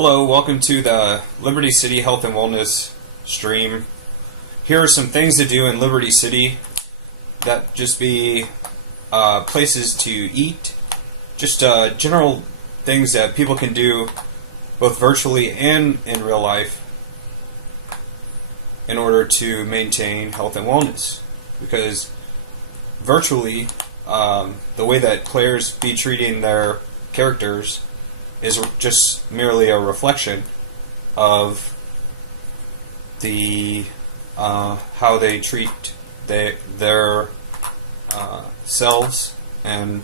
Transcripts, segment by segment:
Hello, welcome to the Liberty City Health and Wellness stream. Here are some things to do in Liberty City that just be places to eat, just general things that people can do both virtually and in real life in order to maintain health and wellness. Because virtually, the way that players be treating their characters is just merely a reflection of the how they treat their selves. And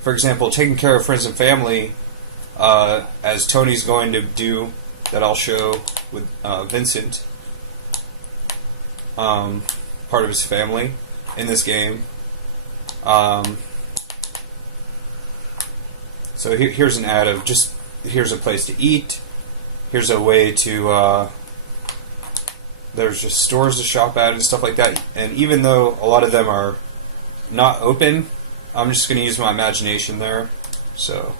for example, taking care of friends and family, as Tony's going to do, that I'll show with Vincent, part of his family in this game. So here's an ad of just, here's a place to eat, here's a way to, there's just stores to shop at and stuff like that. And even though a lot of them are not open, I'm just going to use my imagination there. So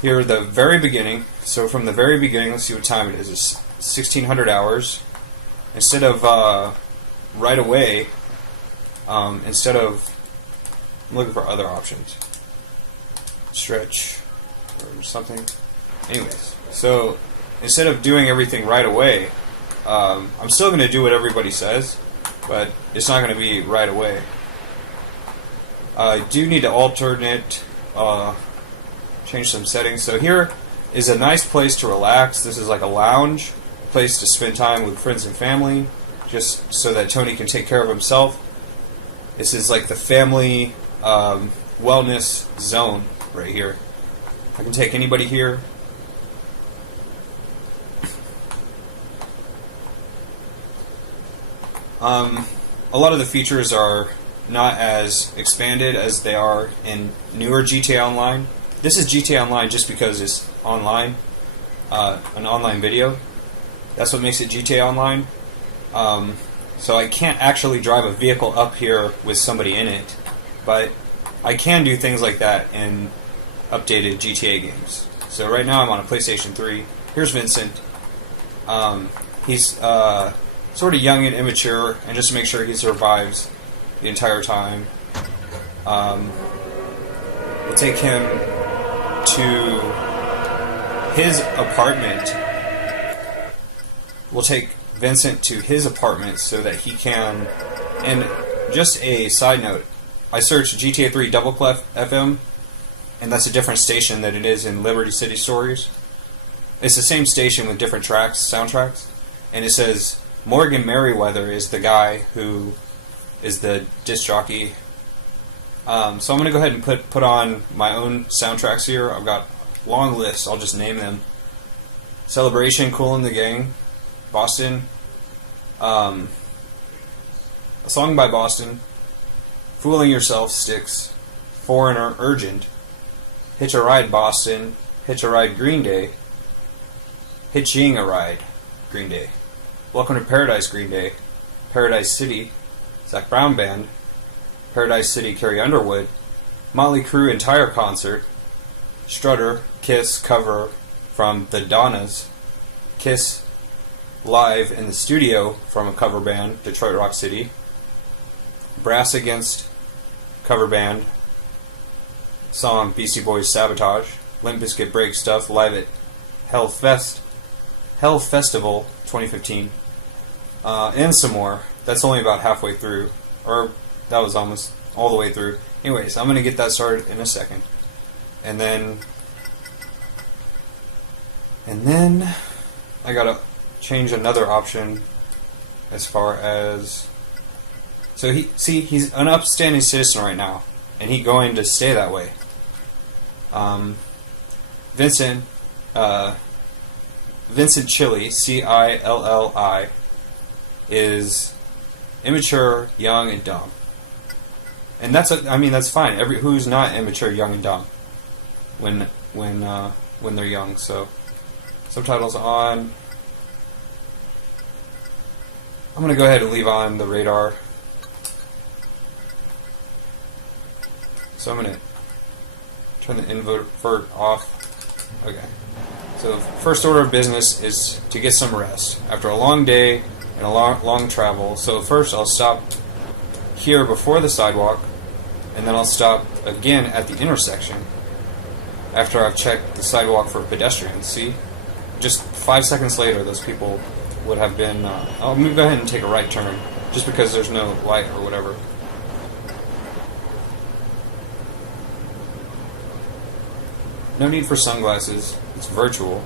here at the very beginning, so from the very beginning, let's see what time it is. It's 1600 hours. Instead of right away, instead of, I'm looking for other options. Stretch or something. Anyways, so instead of doing everything right away, I'm still going to do what everybody says, but it's not going to be right away. I do need to alternate, change some settings. So here is a nice place to relax. This is like a lounge, place to spend time with friends and family, just so that Tony can take care of himself. This is like the family wellness zone right here. I can take anybody here. A lot of the features are not as expanded as they are in newer GTA Online. This is GTA Online just because it's online, an online video. That's what makes it GTA Online. So I can't actually drive a vehicle up here with somebody in it, but I can do things like that in updated GTA games. So right now I'm on a PlayStation 3. Here's Vincent. He's sort of young and immature, and just to make sure he survives the entire time, we'll take him to his apartment. We'll take Vincent to his apartment so that he can. And just a side note, I searched GTA 3 Double Clef FM, and that's a different station than it is in Liberty City Stories. It's the same station with different tracks, soundtracks, and it says Morgan Merriweather is the guy who is the disc jockey. So I'm going to go ahead and put on my own soundtracks here. I've got a long list. I'll just name them. Celebration, Kool and the Gang, Boston, a song by Boston, Fooling Yourself, Styx, Foreigner, Urgent, Hitch a Ride, Boston, Hitch a Ride, Green Day, Hitching a Ride, Green Day, Welcome to Paradise, Green Day, Paradise City, Zac Brown Band, Paradise City, Carrie Underwood, Motley Crue entire concert, Strutter, Kiss cover from the Donnas, Kiss live in the studio from a cover band, Detroit Rock City, Brass Against cover band, song Beastie Boys Sabotage, Limp Bizkit Break Stuff live at Hell Festival 2015, and some more. That's only about halfway through, or that was almost all the way through. Anyways, I'm going to get that started in a second. And then I got to change another option as far as, so he's an upstanding citizen right now, and he's going to stay that way. Vincent Chilli, Cilli, is immature, young, and dumb. And that's fine. Who's not immature, young, and dumb when they're young. So subtitles on. I'm going to go ahead and leave on the radar. So I'm going to turn the invert off. Okay. So first order of business is to get some rest after a long day and a long travel. So first I'll stop here before the sidewalk, and then I'll stop again at the intersection after I've checked the sidewalk for pedestrians. See? Just 5 seconds later, those people would have been... I'll go ahead and take a right turn, just because there's no light or whatever. No need for sunglasses. It's virtual.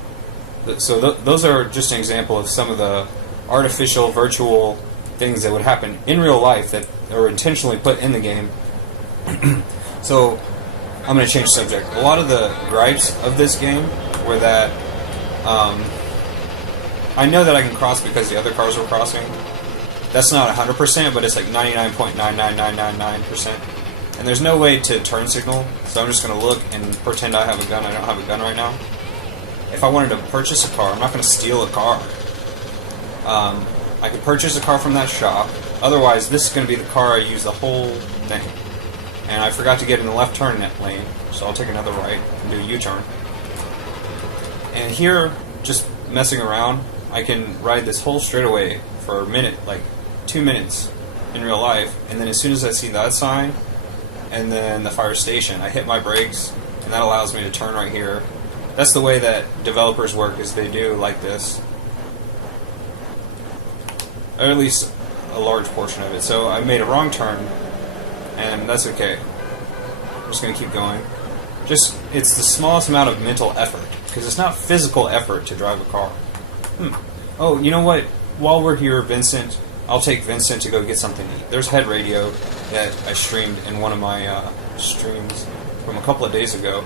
So those are just an example of some of the artificial, virtual things that would happen in real life that are intentionally put in the game. So I'm going to change subject. A lot of the gripes of this game were that I know that I can cross because the other cars were crossing. That's not 100%, but it's like 99.99999%. And there's no way to turn signal, so I'm just going to look and pretend I have a gun. I don't have a gun right now. If I wanted to purchase a car, I'm not going to steal a car. I could purchase a car from that shop. Otherwise, this is going to be the car I use the whole thing. And I forgot to get in the left turn lane, so I'll take another right and do a U-turn. And here, just messing around, I can ride this whole straightaway for a minute, like 2 minutes in real life, and then as soon as I see that sign, and then the fire station, I hit my brakes, and that allows me to turn right here. That's the way that developers work, is they do like this. Or at least a large portion of it. So I made a wrong turn, and that's okay. I'm just going to keep going. It's the smallest amount of mental effort, because it's not physical effort to drive a car. Oh, you know what? While we're here, Vincent, I'll take Vincent to go get something to eat. There's Head Radio that I streamed in one of my streams from a couple of days ago.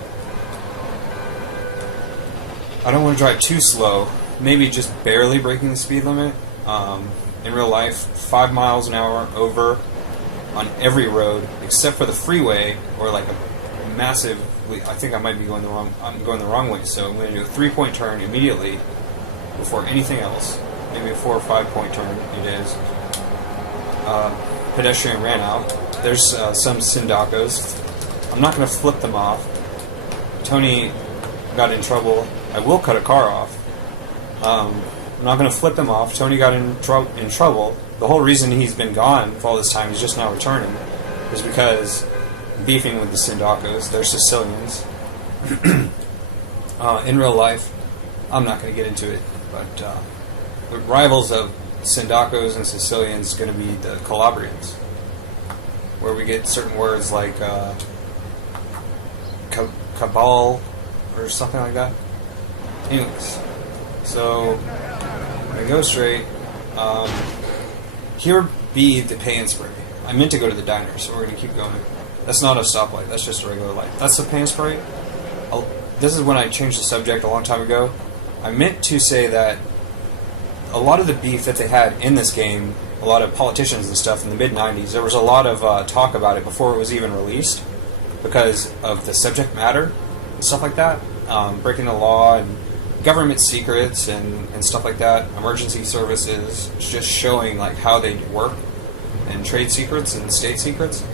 I don't want to drive too slow. Maybe just barely breaking the speed limit. In real life, 5 miles an hour over on every road except for the freeway, or like a massive... I think I might be going the wrong... I'm going the wrong way, so I'm going to do a 3-point turn immediately before anything else. Maybe a 4 or 5-point turn it is. Pedestrian ran out. There's some Sindacos. I'm not going to flip them off. Tony got in trouble. I will cut a car off. I'm not going to flip them off. Tony got in trouble. The whole reason he's been gone for all this time, he's just now returning, is because beefing with the Sindacos. They're Sicilians. In real life, I'm not going to get into it, but the rivals of Sindacos and Sicilians is going to be the Calabrians, where we get certain words like cabal or something like that. Anyways, so I'm going to go straight. Here be the pay and spray. I meant to go to the diner, so we're going to keep going. That's not a stoplight, that's just a regular light. That's the pay and spray. This is when I changed the subject a long time ago. I meant to say that a lot of the beef that they had in this game, a lot of politicians and stuff in the mid-90s, there was a lot of talk about it before it was even released because of the subject matter and stuff like that. Breaking the law and government secrets and stuff like that, emergency services, just showing like how they work, and trade secrets and state secrets.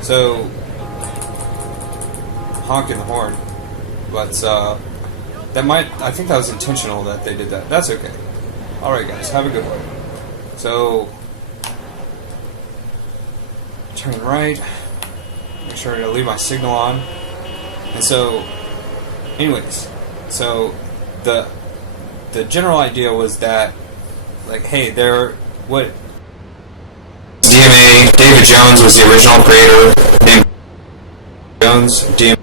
So, honking the horn. But I think that was intentional that they did that. That's okay. Alright guys, have a good one. So, turn right, make sure to leave my signal on. And so, anyways, so the general idea was that, like, hey, what DMA, David Jones was the original creator, named Jones, DMA,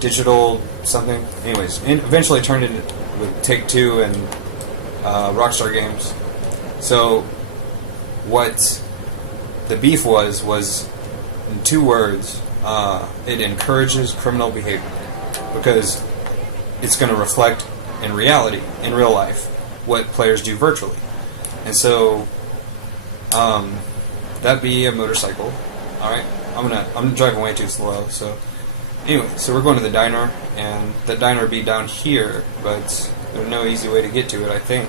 Digital something, anyways, and eventually turned into with Take-Two and Rockstar Games. So, what the beef was in 2 words, it encourages criminal behavior, because it's going to reflect in reality, in real life, what players do virtually. And so, that'd be a motorcycle. Alright, I'm driving way too slow, so anyway, so we're going to the diner, and the diner would be down here, but there's no easy way to get to it, I think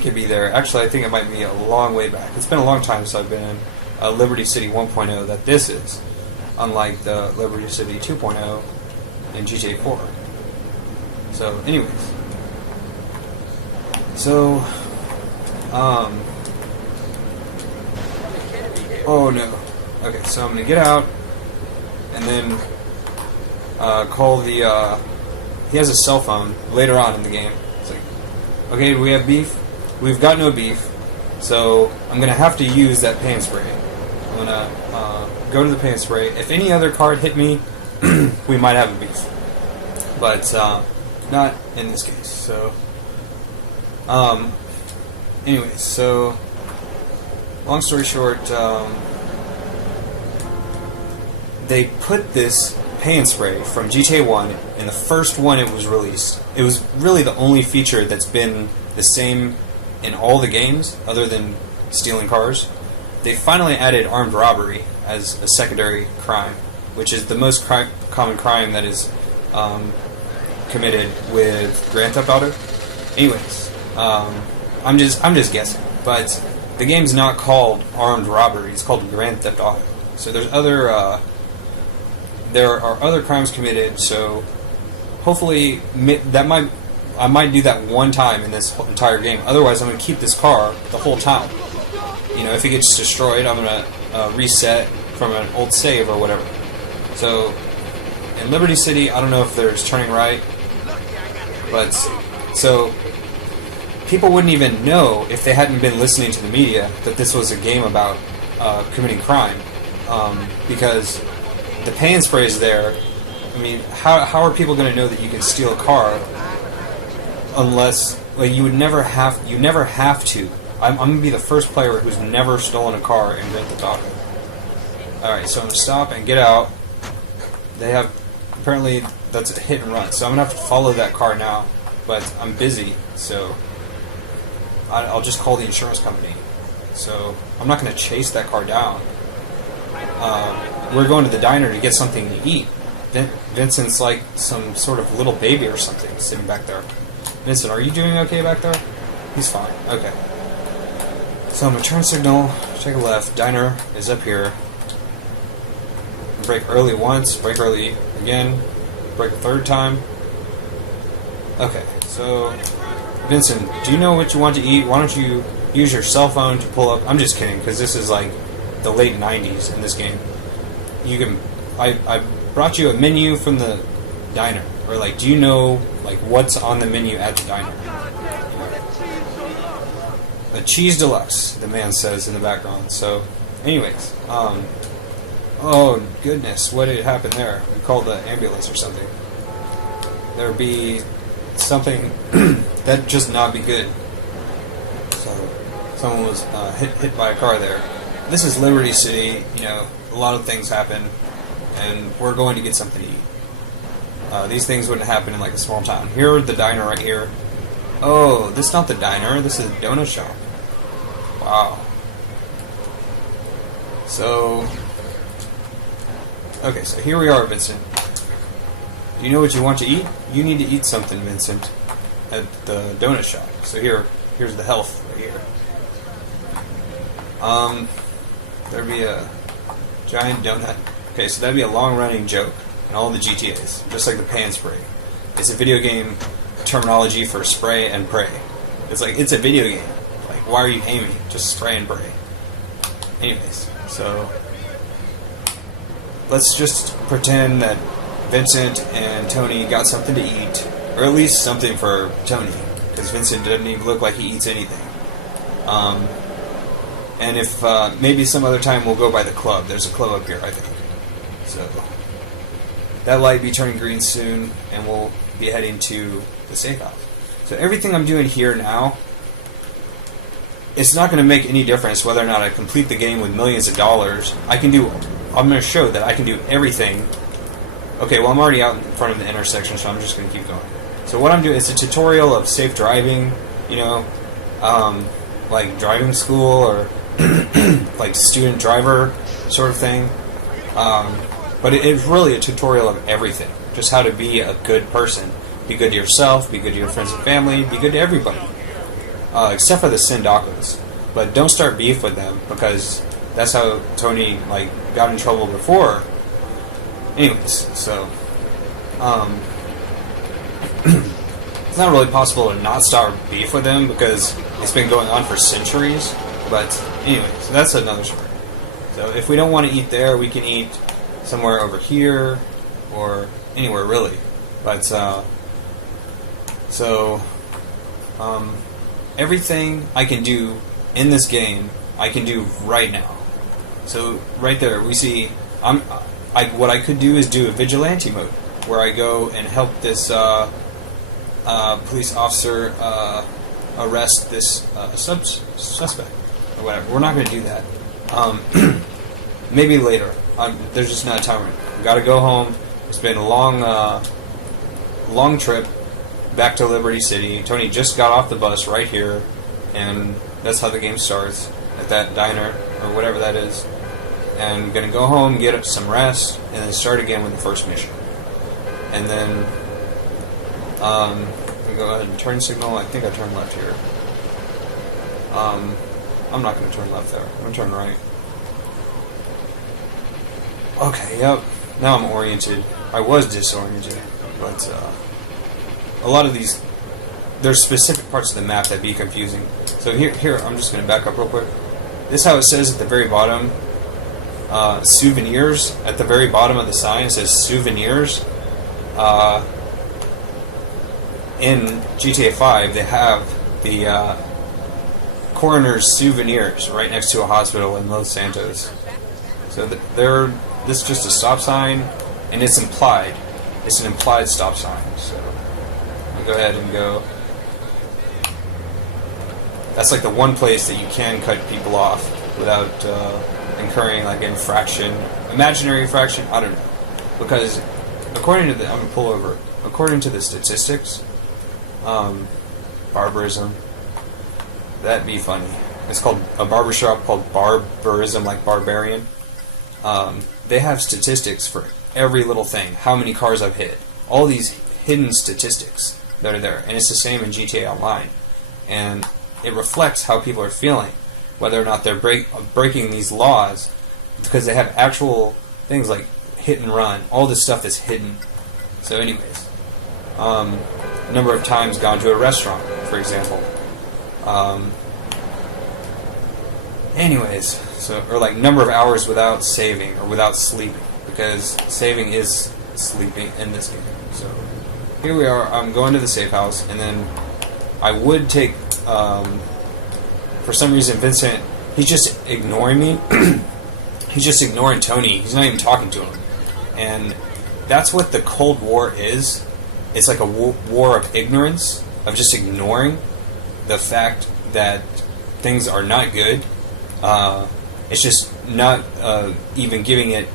it'd be there. Actually, I think it might be a long way back. It's been a long time since I've been in Liberty City 1.0 that this is, unlike the Liberty City 2.0 in GTA 4. So, anyways. So, oh no. Okay, so I'm gonna get out, and then, call the, he has a cell phone later on in the game. It's like, okay, do we have beef? We've got no beef, so I'm gonna have to use that paint spray. I'm gonna, go to the paint spray. If any other card hit me, we might have a beef. But, not in this case, so, anyways, so, long story short, they put this paint spray from GTA 1 in the first one it was released. It was really the only feature that's been the same in all the games, other than stealing cars. They finally added armed robbery as a secondary crime, which is the most common crime that is committed with Grand Theft Auto. Anyways, I'm just guessing, but the game's not called Armed Robbery; it's called Grand Theft Auto. So there's there are other crimes committed. So hopefully I might do that one time in this entire game. Otherwise, I'm gonna keep this car the whole time. You know, if it gets destroyed, I'm gonna reset from an old save or whatever. So in Liberty City, I don't know if there's turning right, but so people wouldn't even know if they hadn't been listening to the media that this was a game about committing crime, because the paint spray is there. I mean, how are people going to know that you can steal a car unless, like, you never have to. I'm going to be the first player who's never stolen a car in Grand Theft Auto. Alright, so I'm going to stop and get out. They have, apparently that's a hit and run, so I'm going to have to follow that car now, but I'm busy, so I'll just call the insurance company. So I'm not going to chase that car down. We're going to the diner to get something to eat. Vincent's like some sort of little baby or something sitting back there. Vincent, are you doing okay back there? He's fine. Okay. So I'm going to turn signal, take a left. Diner is up here. Brake early once, brake early again, brake a third time. Okay, so Vincent, do you know what you want to eat? Why don't you use your cell phone to pull up? I'm just kidding, because this is like the late 90s in this game. You can, I brought you a menu from the diner, or like, do you know like what's on the menu at the diner? A cheese deluxe, the man says in the background. So, anyways, oh goodness, what did happen there? We called the ambulance or something. There'd be something that'd just not be good. So, someone was hit by a car there. This is Liberty City. You know, a lot of things happen, and we're going to get something to eat. These things wouldn't happen in like a small town. Here, the diner right here. Oh, this is not the diner. This is a donut shop. Wow. So, okay, so here we are, Vincent. Do you know what you want to eat? You need to eat something, Vincent, at the donut shop. So here's the health right here. There'd be a giant donut. Okay, so that'd be a long-running joke in all the GTAs, just like the pan spray. It's a video game terminology for spray and pray. It's like, it's a video game. Like, why are you aiming? Just spray and pray. Anyways, so let's just pretend that Vincent and Tony got something to eat, or at least something for Tony, because Vincent doesn't even look like he eats anything. And if maybe some other time we'll go by the club. There's a club up here, I think. So that light be turning green soon, and we'll be heading to the safe house. So everything I'm doing here now, it's not going to make any difference whether or not I complete the game with millions of dollars. I'm going to show that I can do everything. Okay, well, I'm already out in front of the intersection, so I'm just going to keep going. So what I'm doing is a tutorial of safe driving, you know, like driving school or like student driver sort of thing. But it's really a tutorial of everything. Just how to be a good person. Be good to yourself, be good to your friends and family, be good to everybody. Except for the Sindacos. But don't start beef with them, because that's how Tony like got in trouble before. Anyways, so it's not really possible to not start beef with them because it's been going on for centuries. But anyway, so that's another story. So if we don't want to eat there, we can eat somewhere over here or anywhere really. But everything I can do in this game, I can do right now. So right there, we see what I could do is do a vigilante mode, where I go and help this police officer arrest this suspect or whatever. We're not going to do that. Maybe later. There's just not time right now. We've got to go home. It's been a long trip back to Liberty City. Tony just got off the bus right here, and that's how the game starts, at that diner or whatever that is. And I'm going to go home, get some rest, and then start again with the first mission. And then I'm going to go ahead and turn signal. I think I turned left here. I'm not going to turn left there. I'm going to turn right. Okay, yep. Now I'm oriented. I was disoriented, but a lot of these, there's specific parts of the map that be confusing. So here, I'm just going to back up real quick. This is how it says at the very bottom, souvenirs. At the very bottom of the sign it says souvenirs. In GTA 5, they have the coroner's souvenirs right next to a hospital in Los Santos. So this is just a stop sign, and it's implied. It's an implied stop sign. So I'll go ahead and go. That's like the one place that you can cut people off without incurring like infraction, imaginary infraction. I don't know, because according to I'm gonna pull over. According to the statistics, barbarism. That'd be funny. It's called a barbershop called Barbarism, like barbarian. They have statistics for every little thing. How many cars I've hit. All these hidden statistics that are there. And it's the same in GTA Online. And it reflects how people are feeling. Whether or not they're breaking these laws. Because they have actual things like hit and run. All this stuff is hidden. So anyways. Number of times gone to a restaurant, for example. Anyways, so or like number of hours without saving or without sleeping, because saving is sleeping in this game. So here we are. I'm going to the safe house, and then I would take. For some reason, Vincent, he's just ignoring me. He's just ignoring Tony. He's not even talking to him, and that's what the Cold War is. It's like a war of ignorance, of just ignoring the fact that things are not good. It's just not even giving it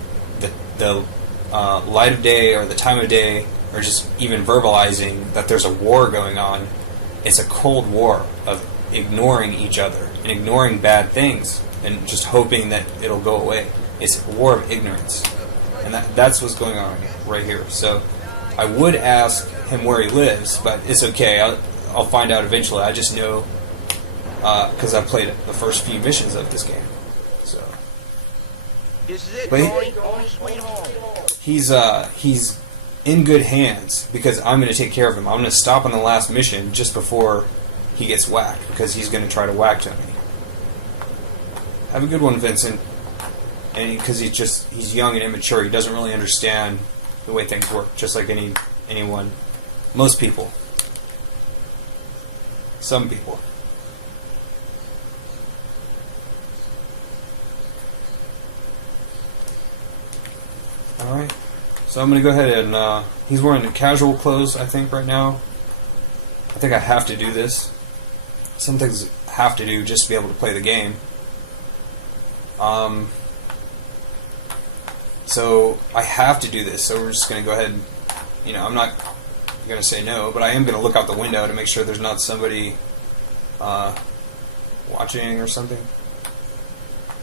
the light of day or the time of day, or just even verbalizing that there's a war going on. It's a cold war of ignoring each other and ignoring bad things and just hoping that it'll go away. It's a war of ignorance, and that's what's going on right here. So I would ask him where he lives, but it's okay. I'll find out eventually. I just know because I've played the first few missions of this game. So, This is it, but Tony. Home sweet home. he's in good hands because I'm going to take care of him. I'm going to stop on the last mission just before he gets whacked, because he's going to try to whack Tony. Have a good one, Vincent. And because he's young and immature, he doesn't really understand the way things work, just like anyone, most people, some people. Alright, so I'm going to go ahead and, he's wearing the casual clothes, I think, right now. I think I have to do this. Some things I have to do just to be able to play the game. So I have to do this, so we're just going to go ahead and, I'm not going to say no, but I am going to look out the window to make sure there's not somebody watching or something.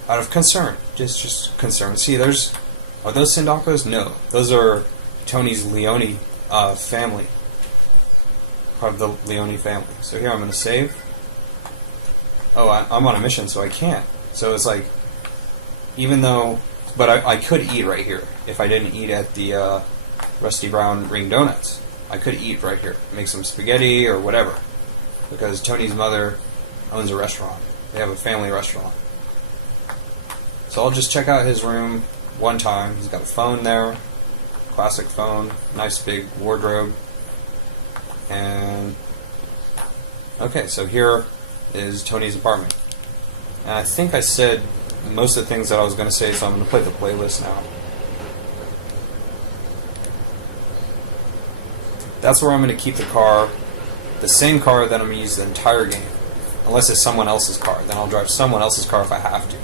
Out of concern. Just concern. See, are those Sindaccos? No. Those are Tony's Leone family. Part of the Leone family. So here I'm going to save. Oh, I'm on a mission, so I can't. So it's like, even though... But I could eat right here if I didn't eat at the Rusty Brown Ring Donuts. I could eat right here, make some spaghetti or whatever, because Tony's mother owns a restaurant. They have a family restaurant. So I'll just check out his room one time. He's got a phone there, classic phone, nice big wardrobe. And okay, so here is Tony's apartment. And I think I said most of the things that I was going to say, so I'm going to play the playlist now. That's where I'm going to keep the car, the same car that I'm going to use the entire game. Unless it's someone else's car. Then I'll drive someone else's car if I have to.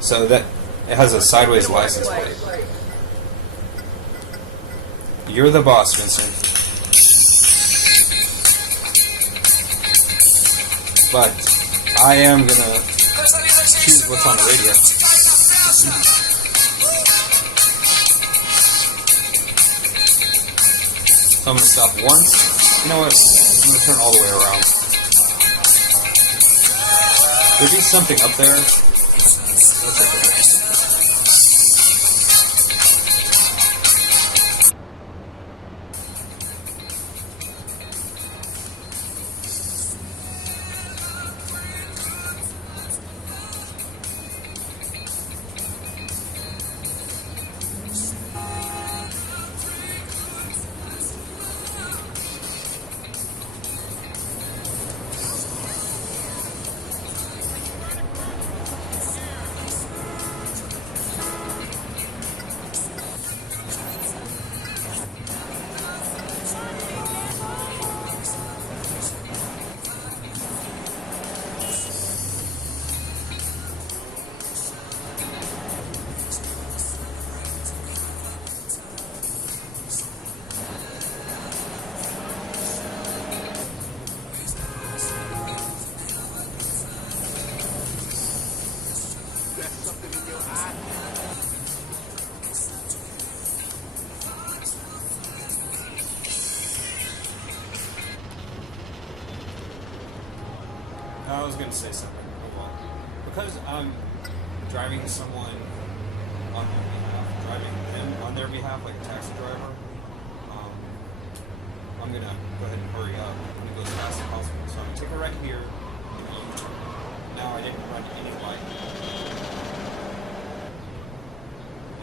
So that it has a sideways license plate. You're the boss, Vincent. But I am gonna choose what's on the radio. So I'm gonna stop once. You know what? I'm gonna turn all the way around. There'd be something up there. Let's check it out. I was going to say something. Hold on. Because I'm driving someone on their behalf, driving them on their behalf, like a taxi driver, I'm going to go ahead and hurry up. I'm going to go as fast as possible. So I'm going to take a right here and a U-turn. Now I didn't run any light.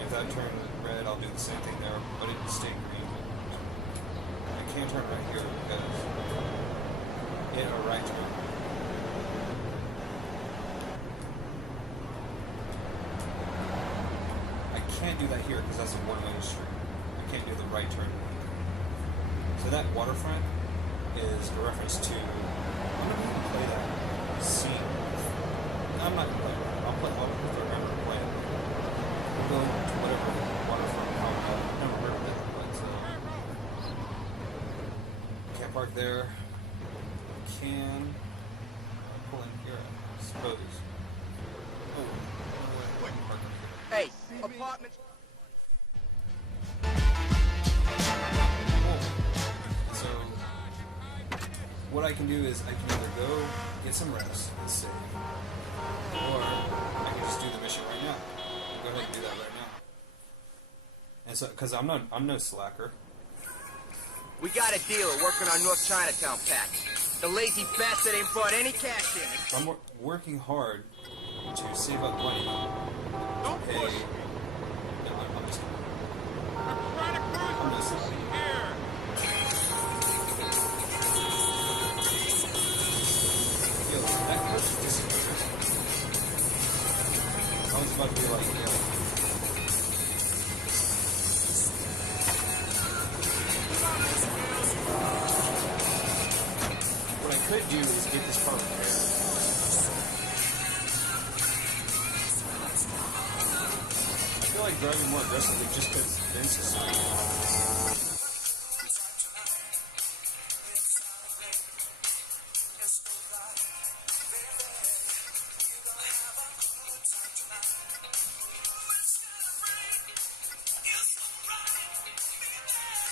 If that turned red, I'll do the same thing there, but it stayed green. I can't turn right here because it a right turn. I can't do that here because that's a one-way street. I can't do the right turn. So that waterfront is a reference to. I'm not going to play that scene. I'm not going to play it. I'll remember to play it. We'll go to whatever waterfront called. I've never heard of it, but can't park there. Can pull in here, I suppose. Oh, wait, park up here. Hey, apartment. So, what I can do is I can either go get some rest and save, or I can just do the mission right now. Go ahead and do that right now. And so, because I'm no slacker. We got a dealer working on North Chinatown patch. The lazy bastard ain't brought any cash in. I'm working hard to save up money. Don't Hey, push. no, I'm just kidding. Trying to cruise I'm just here. Yo, that was just. I was about to be like, yo. What I could do is get this car repaired. I feel like driving more aggressively just because Vince is so.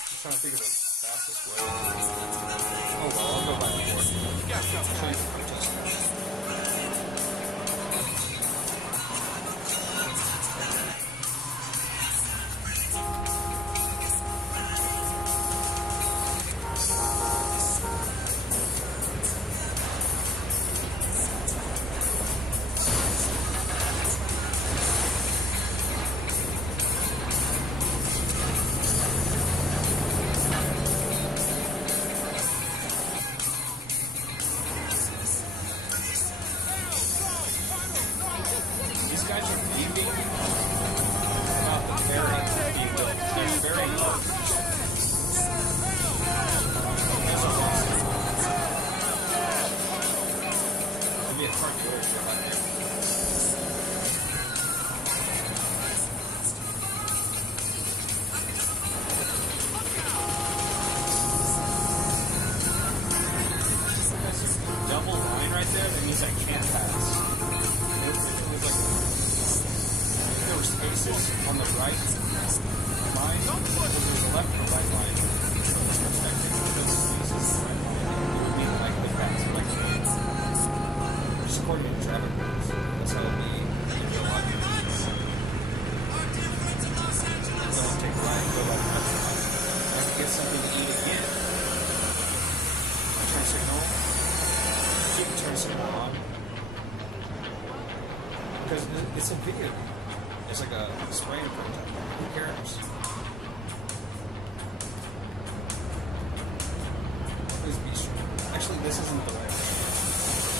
Just trying to think of the fastest way. Oh well, I'll go back and forth. Yeah, I'll show you the protest. left or right line perspective, because this is the right line, it would be like the path selection. Just according to traffic rules. That's how it would be in real life. I'm going to take a right, go left, I can get something to eat again. My turn signal. Keep the turn signal on. Because it's a video. It's like a spray and pray. Who cares? Please be sure. Actually, this isn't the right way.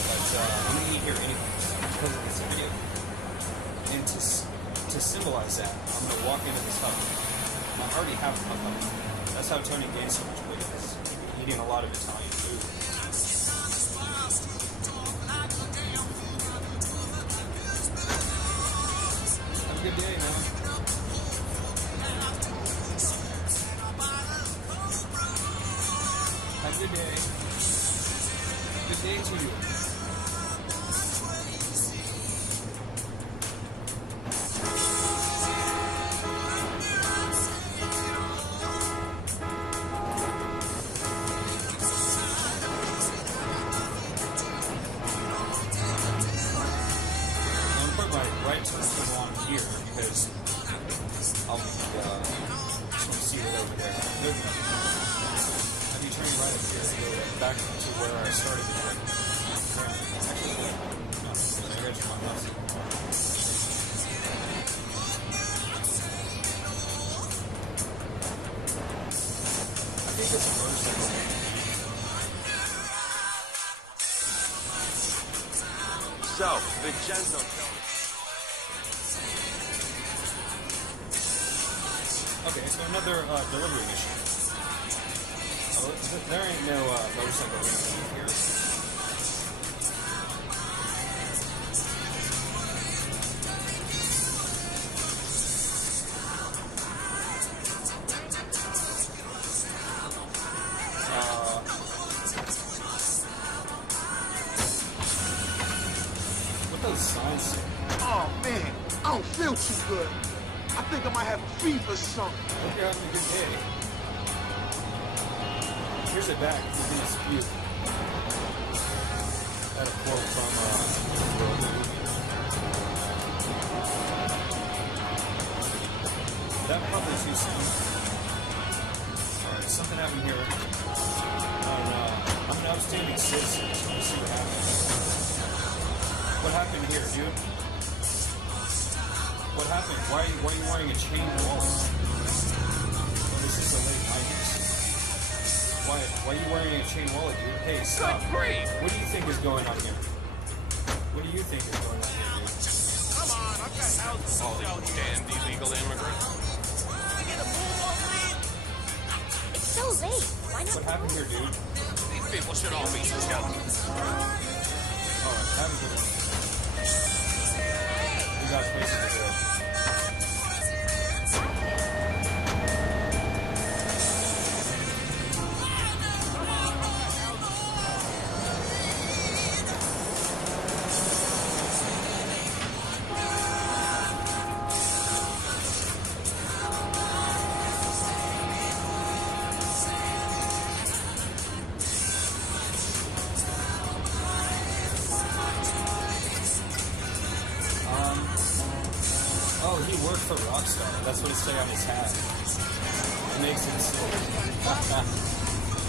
But I'm going to eat here anyways. Because it's a video. And to symbolize that, I'm going to walk into this hut. I already have a hut. That's how Tony gained so much weight. Is eating a lot of Italian food. Have a good day, man. Have a good day. Good day to you. Right turn signal on here because I'll just want to see it over there. I'll be turning right up here to go back to where I started. Actually, no, I got you my mouse. I think it's first. So, Vincenzo. Okay, so another delivery mission. Oh, there ain't no motorcycle ring here. What those signs say? Oh man, I don't feel too good. I think I might have a fever or something. Hope you're having a good day. Here's it back. You can dispute. That a quote from that probably too soon. Alright, something happened here. I'm an outstanding citizen, so we'll see what happens. What happened here, dude? What happened? Why are you wearing a chain wallet? This is the late 90s. Why are you wearing a chain wallet, dude? Hey, stop. What do you think is going on here? What do you think is going on here, dude? Come on, I've got houses to sell here. Damn illegal immigrants. Can I get a move on, please? It's so late. Why not? What happened here, dude? These people should all be shot. Alright, have a good one. We got places to go. Oh, he worked for Rockstar. That's what it say on his hat. It makes it so.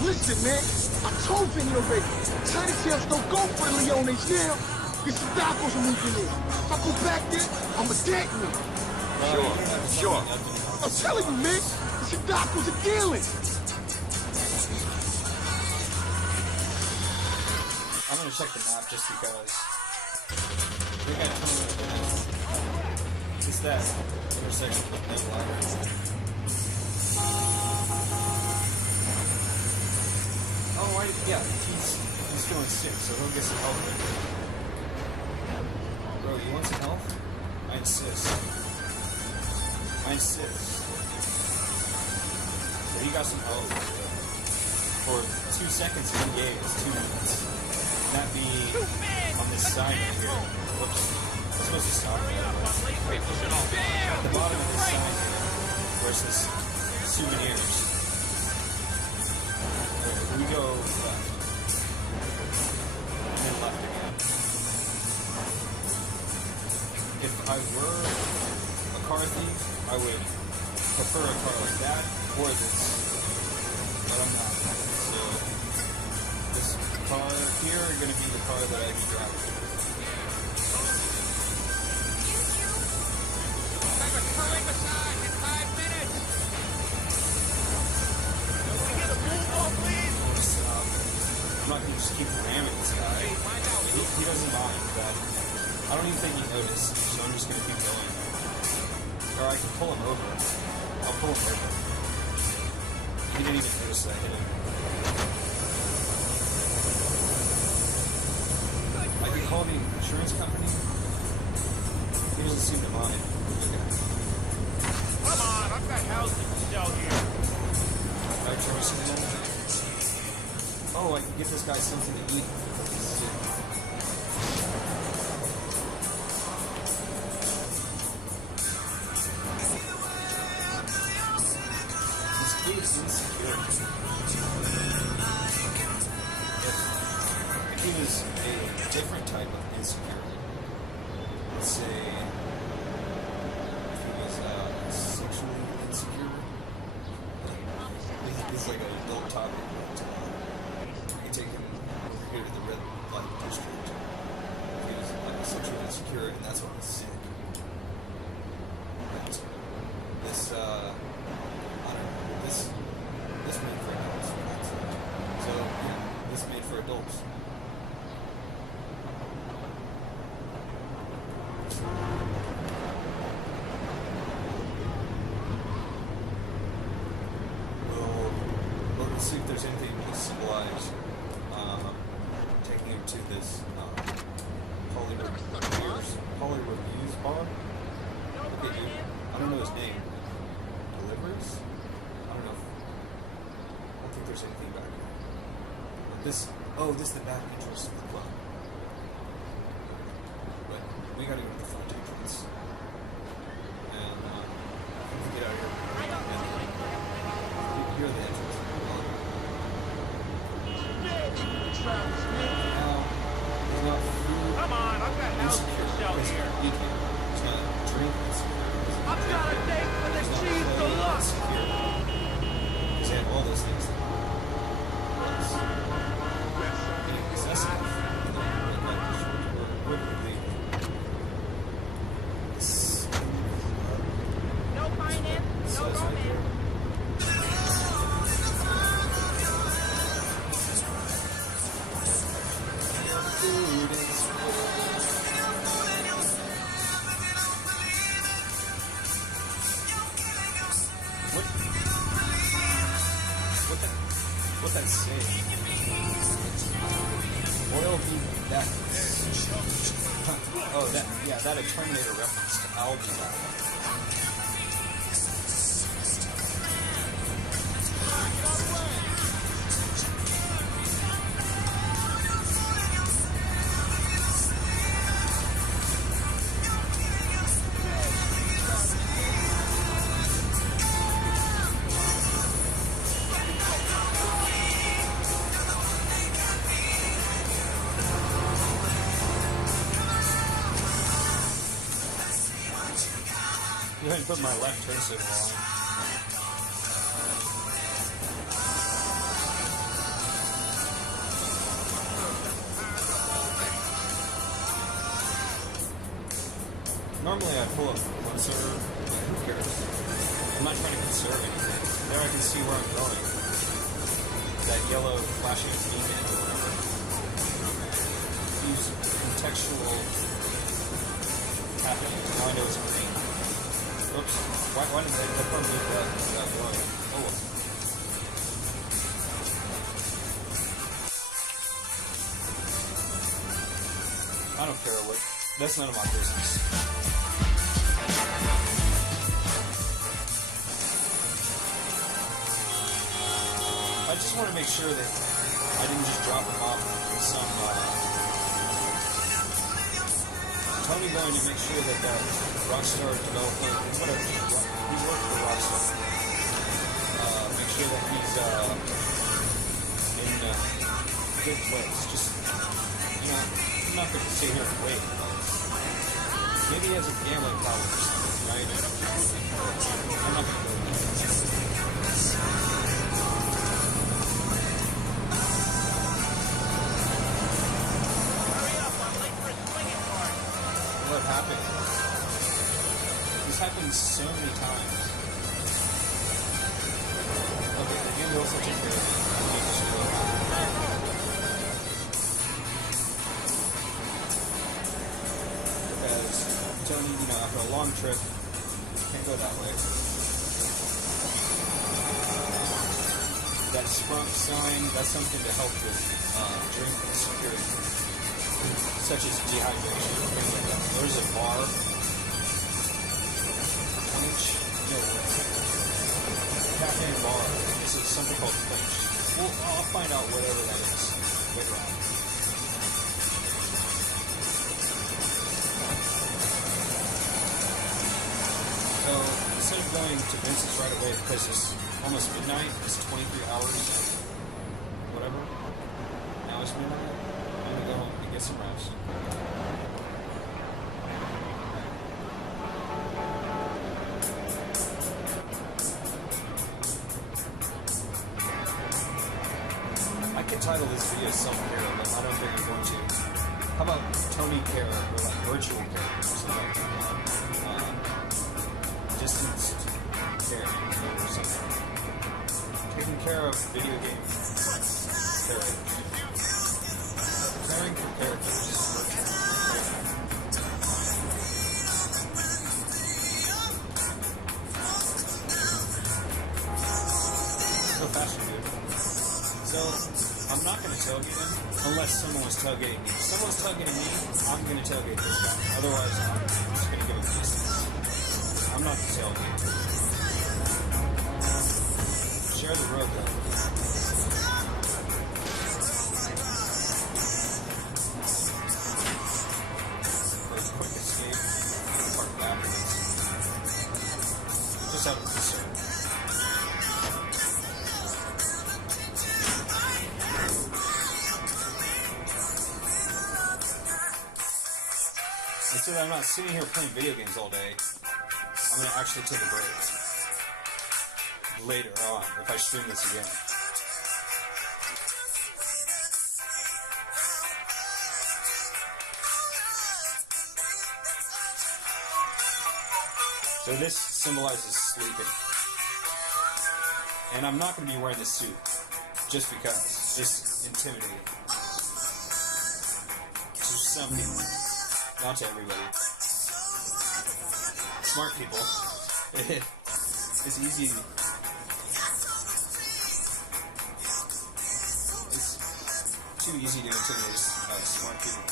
Listen, man, I told Vinny already. Chinatowns don't go for the Leones now. It's the Dacos are moving in. If I go back there, I'm a dead man. Sure. I'm telling you, man, it's the Dacos are dealing. I'm gonna check the map just because. We got 20 minutes. It's that intersection with that ladder. Oh, yeah, he's feeling sick, so he'll get some help there. Bro, you want some help? I insist. But he got some help. For 2 seconds he gave, it's 2 minutes. That be on this side right here. Whoops. I'm supposed to stop. People should all be At the bottom of this sign here, where it says souvenirs. We go left. And then left again. If I were a car thief, I would prefer a car like that or this. But I'm not. So this car here is going to be the car that I be driving. Have a curling massage in 5 minutes. Can we get a bullball, please? I'm not going to just keep ramming this guy. Hey, find out. He doesn't mind that. I don't even think he noticed, so I'm just going to keep going. Or I can pull him over. I'll pull him over. He didn't even notice that I hit him. I can call the insurance company. He doesn't seem to mind. Okay. Come on, I've got housing to sell here. Alright, try something else. Oh, I can get this guy something to eat. This food is insecure. If he was a different type of insecurity, let's say if he was sexually insecure, it's like an adult topic. We can take him over here to the red light district. He was like sexually insecure, and that's why he's sick. But this, I don't know, this made for adults. So, yeah, this made for adults. We'll see if there's anything we can symbolize taking him to this Hollywood Views bar. Look at you. I don't know his name. Delivers? I don't know. I don't think there's anything back here. But this is the back entrance to the club. But we gotta go to the front entrance. And get out of here. You're the entrance. Come on, I've got housing to sell here. It's not drink insecure. I've got a date for the cheese deluxe. Because they have all those things. Getting excessive. No finance, no romance. What that say? Oil be that. Oh, that a Terminator reference to Algebra. Go ahead and put my left turn signal on. Normally I pull up conserve, but who cares? I'm not trying to conserve anything. There I can see where I'm going. That yellow flashing beacon or whatever. Use contextual happening. Now I know it's green. Oops. Why did that car move that going? Oh well. I don't care what. That's none of my business. I just want to make sure that I didn't just drop him off with some Tony going to make sure that Rockstar developer, whatever, he worked for Rockstar. in a good place. Just, you know, I'm not going to sit here and wait. Maybe he has a gambling problem or something, right? I'm not going to go there. Hurry up, I'm late for a swinging party. What happened? This happens so many times. Okay, the game also took care of it. I need to just go around. Because Tony, you know, after a long trip, can't go that way. That sprunk sign, that's something to help with drink security, such as dehydration, things like that. There's a bar. Cafe and bar. This is something called Quench. Well, I'll find out whatever that is later on. So instead of going to Vincent's right away because it's almost midnight, it's 23 hours and whatever. Now it's midnight. I'm gonna go home and get some rest. I could title this video self-care, but I don't think I'm going to. How about Tony care, or like virtual care, or something like that? Distance care, or something. Taking care of video games. Care. Caring for characters. So fast, dude. So, I'm not going to tailgate him unless someone was tailgating me. If someone's tailgating me, I'm going to tailgate this guy. Otherwise, I'm just going to give him distance. I'm not the tailgate. Share the road, though. For a quick escape, park backwards. Just out of concern. And so that I'm not sitting here playing video games all day, I'm going to actually take a break. Later on, if I stream this again. So this symbolizes sleeping. And I'm not going to be wearing this suit. Just because. It's intimidating. To some people. Not to everybody. Smart people. It's easy. It's too easy to intimidate smart people.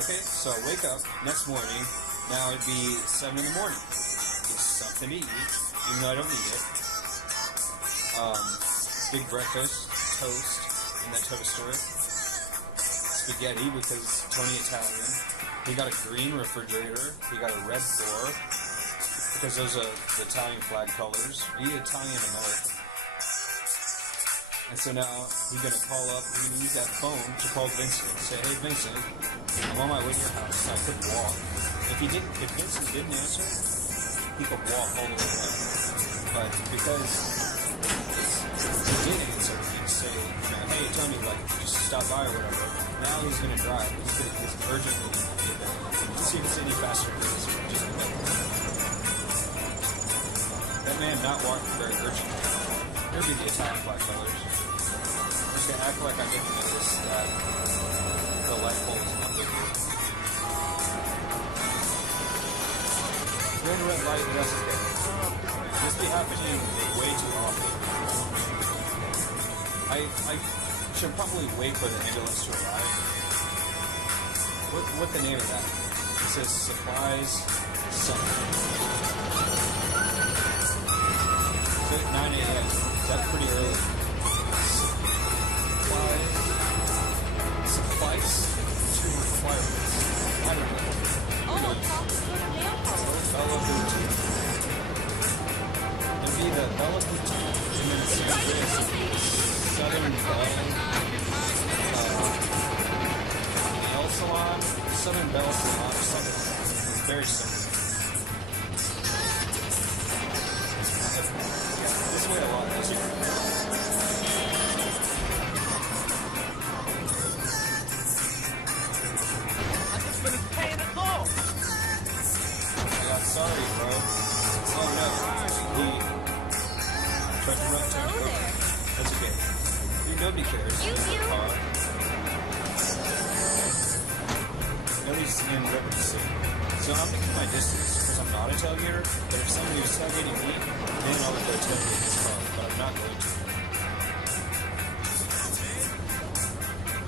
Okay, so I wake up next morning. Now it'd be 7 in the morning. It's something to eat, even though I don't need it. Big breakfast, toast in the toaster. Spaghetti because Tony Italian. He got a green refrigerator. He got a red floor because those are the Italian flag colors. Be Italian American. And so now he's gonna call up. He's gonna use that phone to call Vincent and say, "Hey Vincent, I'm on my way to your house. I could walk." If Vincent didn't answer, he could walk all the way there. But because he did answer, he'd say, "Hey Tony, like just stop by or whatever." Now he's gonna drive. He's urgently get there. To see if it's any faster than this. Just that man not walking very urgently. Here be the Italian flag colors. I'm just gonna act like I didn't notice that the light pole is not big. Green red light, that's okay. This be happening way too often. I should probably wait for the ambulance to arrive. What the name of that? It says supplies something. So at 9 a.m. Is that pretty early? Supplies to requirements. I don't know. Oh, talk to the mailbox. Bella Boutique. It'd be the Bella Boutique and then this Southern Belle nail salon, Southern Belle salon or something. It's very similar. This way a lot easier. I just finished paying the call. Yeah, sorry, bro. Oh no, he tried to run to me. That's okay. Dude, nobody cares. Nobody's in Liberty City. So I'm making my distance because I'm not a tailgater. But if somebody was tailgating me, then I would go tailgate this car. But I'm not going to.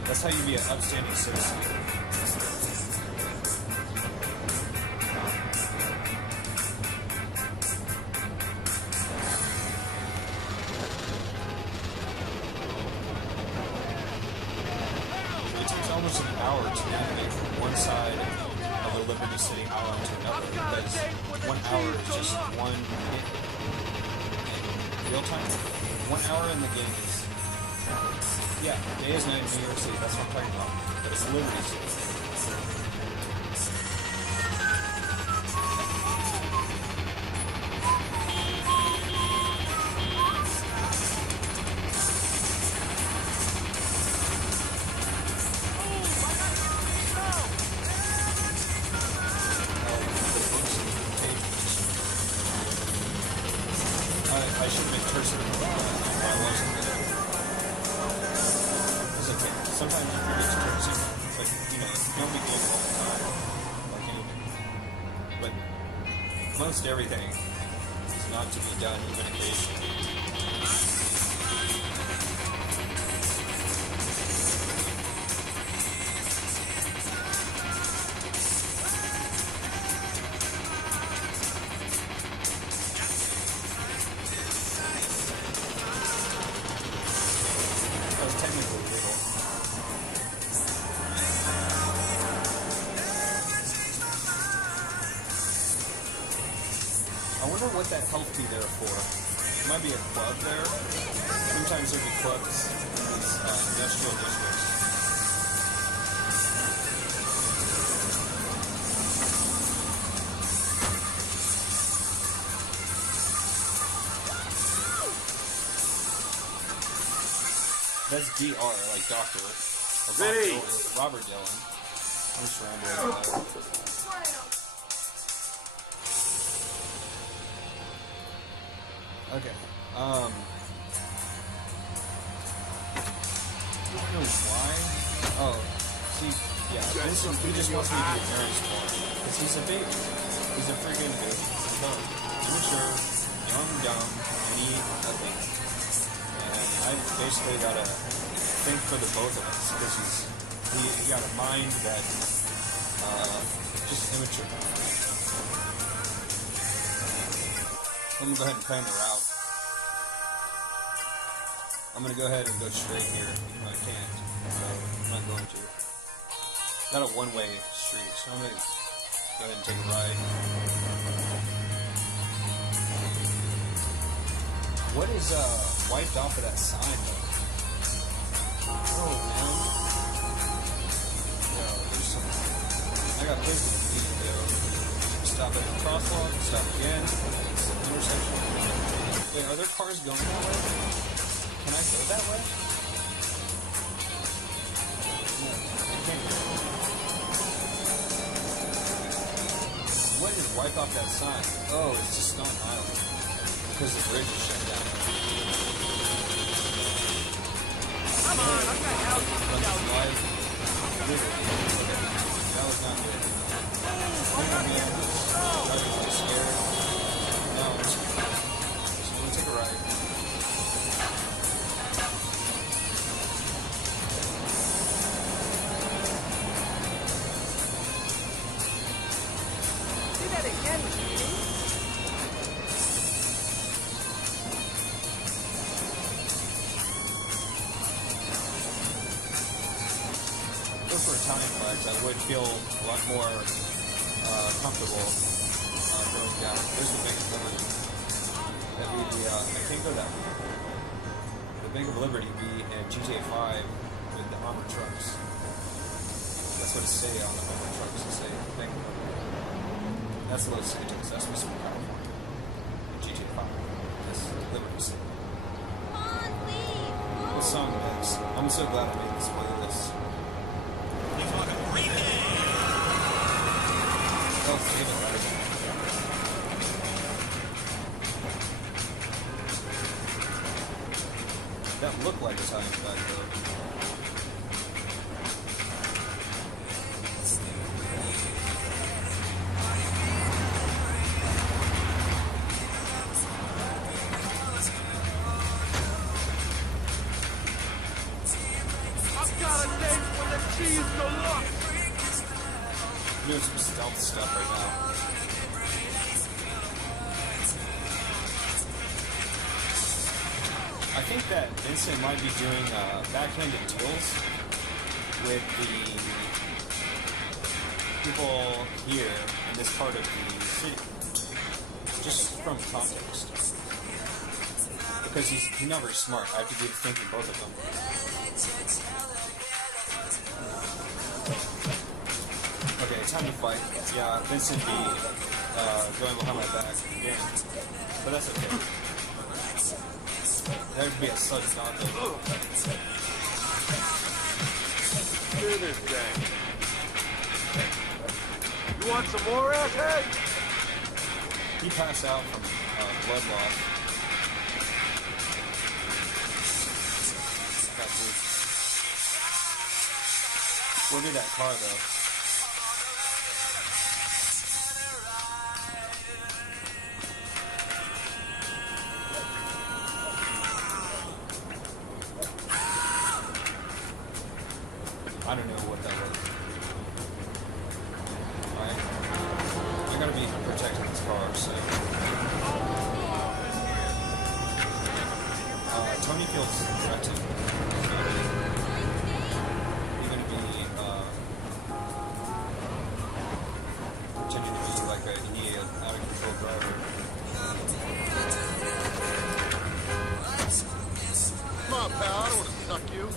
That's how you be an upstanding citizen. It takes almost an hour to navigate from one side of the Liberty City Island to another because 1 hour is just one hit. In real time, 1 hour in the game is, yeah, day is night in New York City, that's what I'm talking about, but it's Liberty City. I should make cursor I wasn't gonna. It's okay. Sometimes you forget to cursor, but you know, don't be good all the time. Like anything. But most everything is not to be done even occasionally. That was technically legal. I wonder what that health be there for. There might be a club there. Sometimes there'll be clubs in these industrial districts. That's DR, like doctor. Or Bob Dylan, Robert Dylan. I'm just rambling. Okay. I don't know why. Oh, see, yeah, Vincent, he just wants me to be married for him. Because he's a baby. He's a freaking baby. Immature, young, dumb, and he nothing. And I basically gotta think for the both of us. Because he got a mind that, just immature. Let me go ahead and plan the route. I'm gonna go ahead and go straight here. No, I can't. I'm not going to. Not a one-way street, so I'm gonna go ahead and take a ride. What is wiped off of that sign though? Oh man. No, there's some. I got places to be though. Stop at the crosswalk. Stop again. Intersection. Wait, are there cars going that way? Can I go that way? No, I can't go. What is wiped off that sign? Oh, it's just Stone Island. Because the bridge is shut down. Come on, I've got houses Runs down live. Literally. Okay. That was not good. Oh man. I was just scared. No, I'm just gonna take a ride. Do that again, Stevie. Go for Italian flags, I would feel a lot more comfortable going down. There's the big woman. That would be I can't go that way. Bank of Liberty be in GTA 5 with the armored trucks? That's what it say on the armored trucks. It say Bank of Liberty. That's Los Santos. That's supposed to be California. In GTA 5. That's Liberty City. Come on, leave. What song next? I'm so glad I made this playlist. He's talking 3 days. Oh, save it right. That looked like Italian flag though. I've got a name for the cheese deluxe. I'm doing some stealth stuff right now. I think that Vincent might be doing backhanded deals with the people here in this part of the city. Just from context. Because he's not very smart. I have to do the thinking, both of them. Okay, time to fight. Yeah, Vincent be going behind my back again. But that's okay. That would be a sudden thought though. Hear this thing. You want some more, asshead? He passed out from blood loss. Got through. Where did that car though? I don't know what that was. I gotta be protecting this car, so. Tony feels threatened. You're gonna be pretending to be like an idiot, out of control driver. Come on, pal. I don't want to suck you.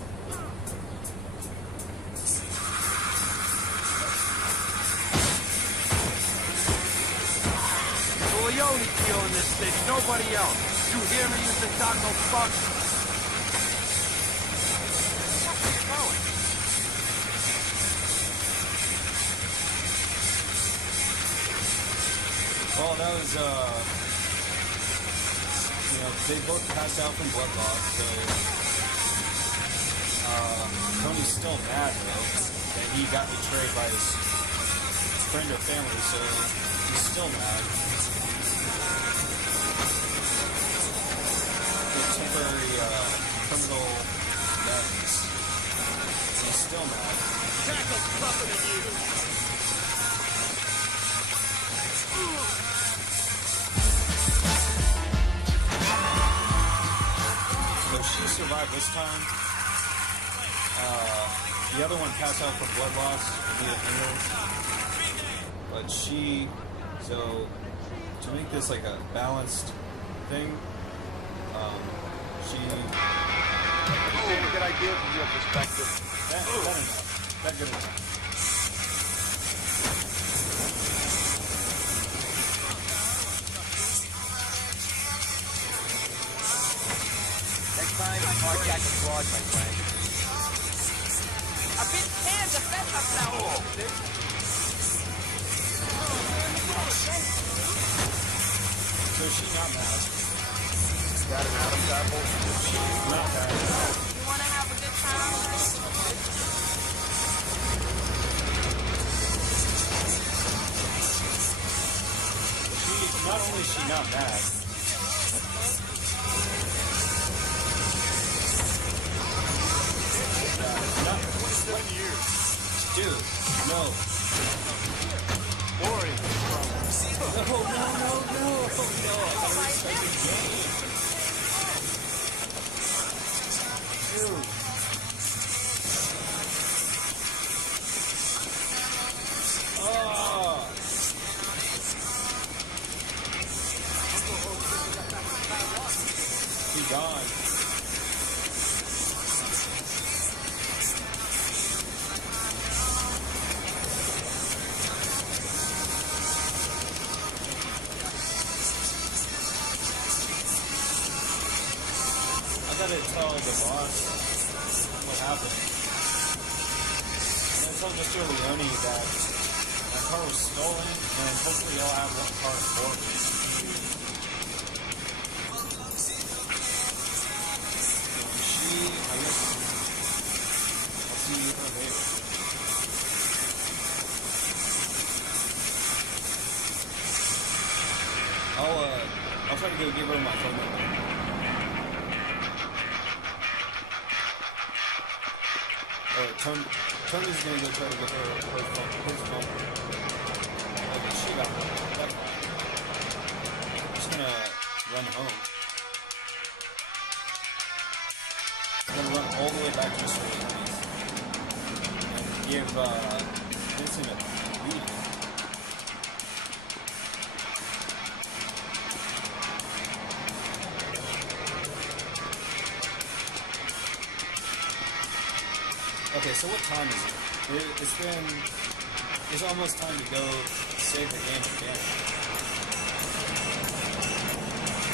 Leone killing this thing, nobody else. You hear me, you Taco fuck? Where are you going? Well, that was, you know, they both passed out from blood loss, so, Tony's still mad, though, that he got betrayed by his friend or family, so he's still mad. Temporary criminal madness. He's still mad. Tackle's tougher than you. So she survived this time. The other one passed out from blood loss and needed ambulance. But she, so to make this like a balanced thing, she. Oh, good idea from your perspective. That enough. That good enough. Next time, carjack the fraud, my friend. A bit can't defend herself. So she's not mad. Got an Adam's apple? Not mad. You want to have a good time? Not only is she not mad, not 27 years. dude, no. Boring. No, I thought it was like a game. Dude. Oh. Be gone. gotta tell the boss what happened. And I told Mr. Leone that my car was stolen, and hopefully I'll have one car for me. And I guess, I'll see her later. I'll try to go give her my phone number. Tony's gonna go try to get her phone, his phone. Okay, she got one. That's fine. I'm just gonna run home. I'm gonna run all the way back to Mr. Leone's and give Vincent a beating. Okay, so what time is it? It's almost time to go save the game again.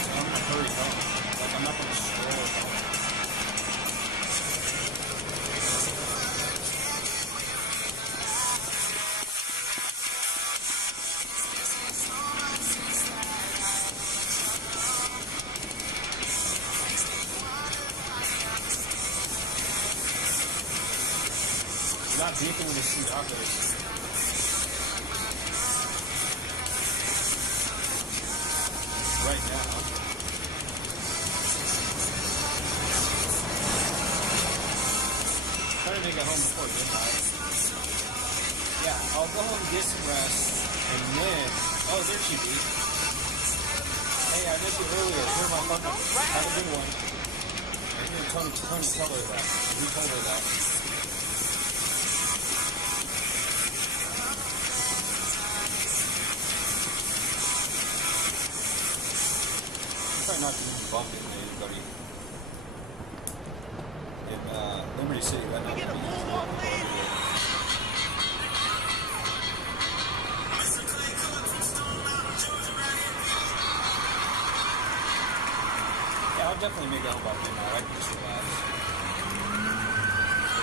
So I'm gonna hurry home. Like, I'm not gonna stroll home. Not beefing with the Sudakas. Right now. Try to make it home before midnight. Yeah, I'll go home, get some rest, and then... Oh, there she be. Hey, I missed you earlier. Here's my phone number. Have a good one. I hear Tony tell her that. He told her that. Try not to even bump into anybody in Liberty City right now. Yeah, I'll definitely make it home by midnight. I can just relax.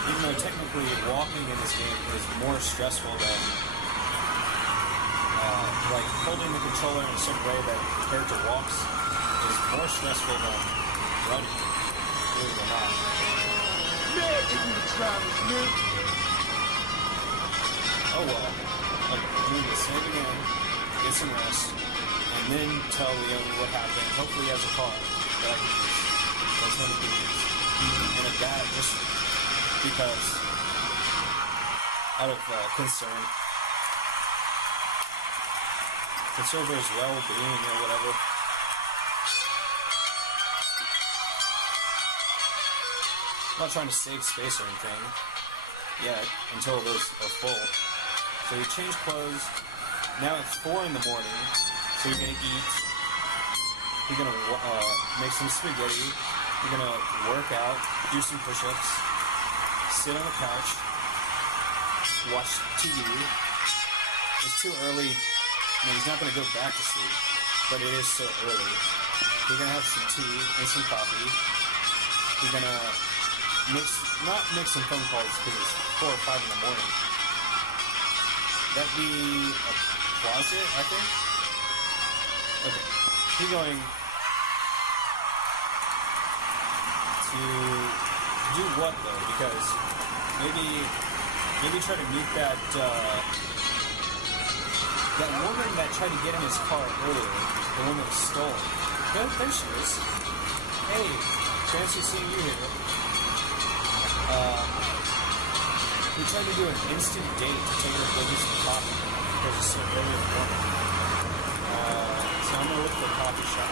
Even though technically walking in this game is more stressful than like holding the controller in a certain way that the character walks. Is more stressful than running, believe it or not. Man, give me the drivers, man. Oh well. Like, I'm gonna save again, get some rest, and then tell Leone what happened. Hopefully he has a car that I can use. That's what he needs. And if that, just because, out of concern for his well-being or whatever. I'm not trying to save space or anything yet until those are full. So you change clothes. Now it's 4 in the morning, so you're gonna eat. You're gonna make some spaghetti. You're gonna work out, do some push-ups, sit on the couch, watch TV. It's too early. I mean, he's not gonna go back to sleep, but it is so early. You're gonna have some tea and some coffee. You're gonna not make some phone calls because it's 4 or 5 in the morning. That'd be a closet, I think. Okay, keep going to do what though? Because maybe try to meet that woman that tried to get in his car earlier, the one that was stolen. There she is. Hey, fancy seeing you here. We tried to do an instant date to take her to go do some coffee because it's so early in the morning. So I'm gonna look for a coffee shop.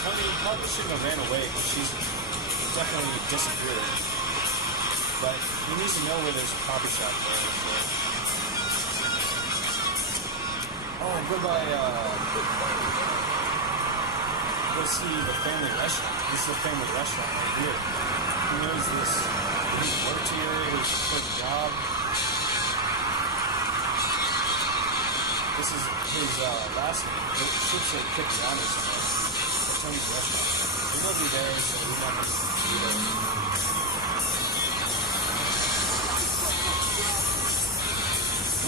Tony probably shouldn't have ran away because she's definitely disappeared. But he needs to know where there's a coffee shop there. So. Oh, I'd go by, go see the family restaurant. This is the family restaurant right here. Who knows this? He worked here, it was his first job. This is his last name. It should say Kipianis, but Tony's restaurant. There's nobody there, so he's not going to be there.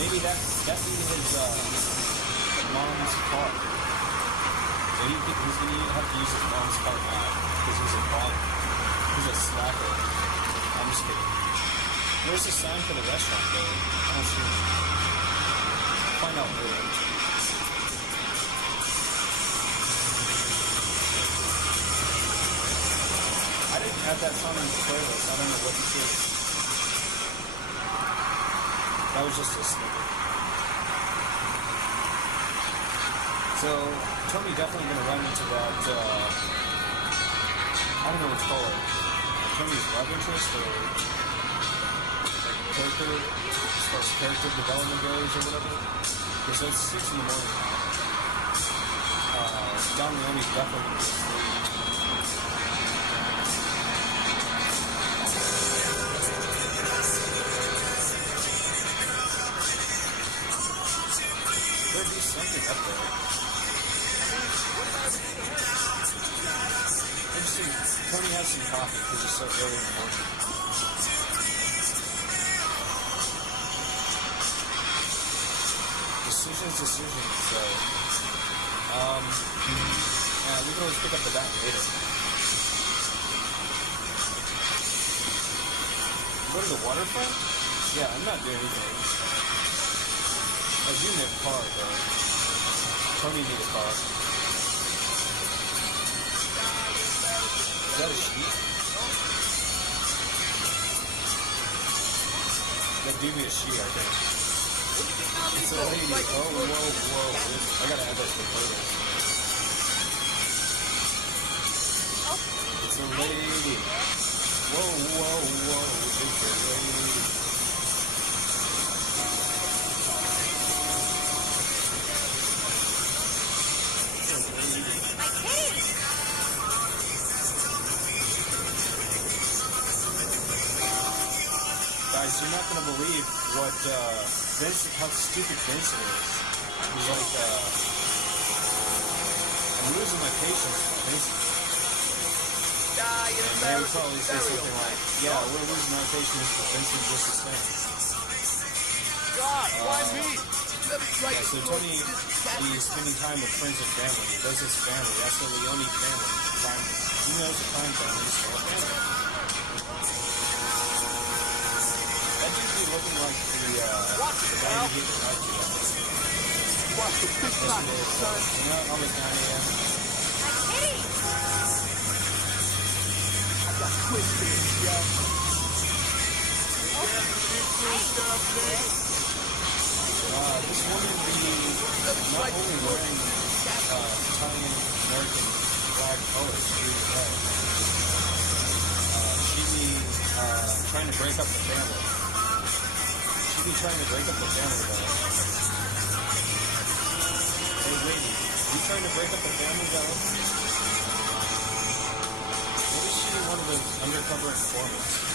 Maybe that'd be his mom's car. So he's going to have to use his mom's car now because he's a bum. He's a slacker. I'm just kidding. Where's the sign for the restaurant, though? I don't see it. Find out later. I didn't add that song in the playlist. I don't know what this is. That was just a snippet. So, Tony definitely going to run into that, I don't know what to call it. Tony's love interest or like character, as far as character development goes or whatever. Okay, so it's 6 in the morning now. Don Leone's definitely going to be asleep. There'd be something up there. Interesting. Tony has some coffee because it's so early in the morning. Decisions. So, yeah, we can always pick up the bat later. Go to the waterfront? Yeah, I'm not doing anything. I do need a car, though. Tony need a car. Is that a sheep? That do be a she, I think. It's a lady. Oh, whoa. I gotta add that to the photo. It's a lady. Whoa. It's a lady. My kitty! Guys, you're not gonna believe what Vincent, how stupid Vincent is. He's like, I'm losing my patience with Vincent. And they would probably say something like, yeah, we're losing our patience with Vincent just the same. God, why me? Yeah, so Tony, he's spending time with friends and family. He does his family. That's the Leone family. He knows the crime family is still a family. That dude be looking like the guy who gave the right to that. Watch the big shot, son. You know, almost 9 a.m. My kitty! I got twisted, yo. This woman be not only wearing Italian American flag colors through her head, she be trying to break up the family. She be trying to break up the family, though. Hey, lady, you trying to break up the family, though? What is she one of those undercover informants?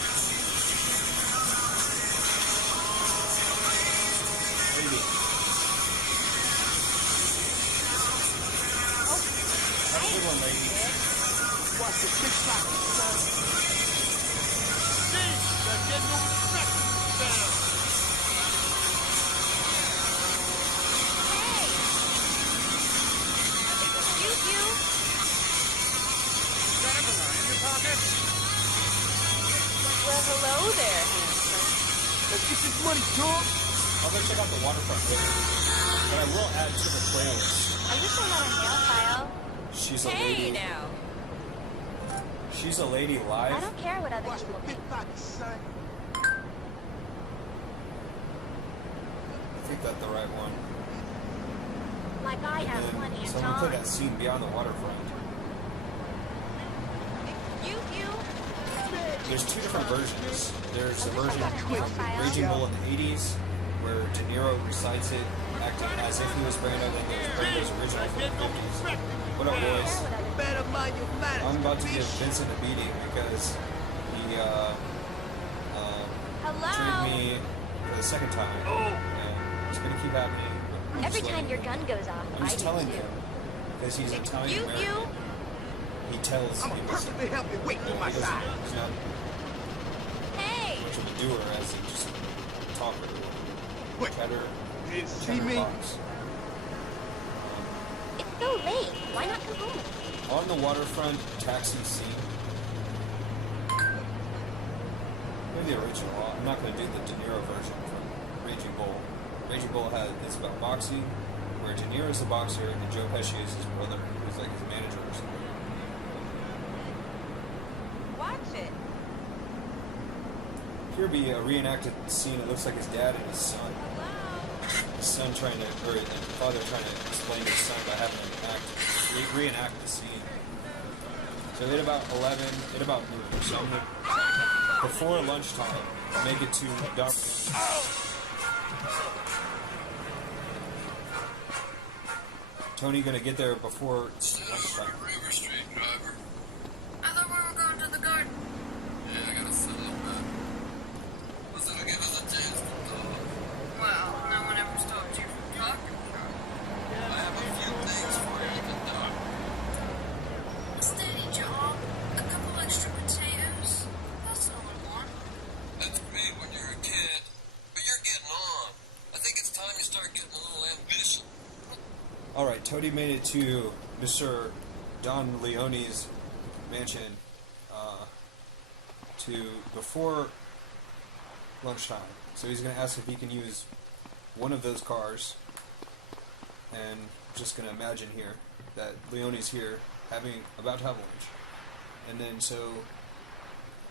Lady. Have a good one, lady. Watch the big shot, son. See, they're getting no respect down. Hey! Excuse you? Got a banana in your pocket? Well, hello there, handsome. Let's get this money, dog. I'll go check out the waterfront later. But I will add to the playlist. Are you still not a nail file? She's a Hey lady. now! She's a lady I live. don't care what other Watch people the big think. pocket, son. I think that's the right one. Like I have And plenty of so I'm gonna play time. that scene beyond the waterfront. Excuse you? There's two different versions. There's a version from Raging Bull in the 80s where De Niro recites it, acting as if he was Brando, then there's Brando's original from the 50s. What up, boys? Better mind your manners. I'm about to give Vincent a beating because he Hello? treated me for the second time. And it's gonna keep happening. Every time your gun goes off, I'm I just do telling too. you. Because he's Italian You, American. He tells I'm people stuff. perfectly healthy. Wait for my He's side. not Hey! much of a doer as he just talker. Wait. Cheddar. Didn't see Cheddar me? box. It's so late. Why not come home? On the waterfront taxi scene. Maybe the original. I'm not going to do the De Niro version from Raging Bull. Raging Bull is about boxing, where De Niro is the boxer and Joe Pesci is his brother, who's like his manager or something. Watch it. Here be a reenacted scene. It looks like his dad and his son. His son trying to, or the father trying to explain to his son by having him reenact the scene. So at about 11, at about noon, so I'm gonna, before lunchtime, make it to Doc. Tony gonna get there before lunchtime. River Street, driver. I thought we were going to the garden. Yeah, I gotta settle that. Was it'll give us a chance to talk. Well, no one ever stopped you from talking, Charlie. I have a few things for you to do. A steady job, a couple extra potatoes. That's all I want. That's great when you're a kid, but you're getting on. I think it's time you start getting a little ambition. Alright, Tony made it to Mr. Don Leone's mansion to before lunchtime. So he's going to ask if he can use one of those cars. And just going to imagine here that Leone's here about to have lunch. And then so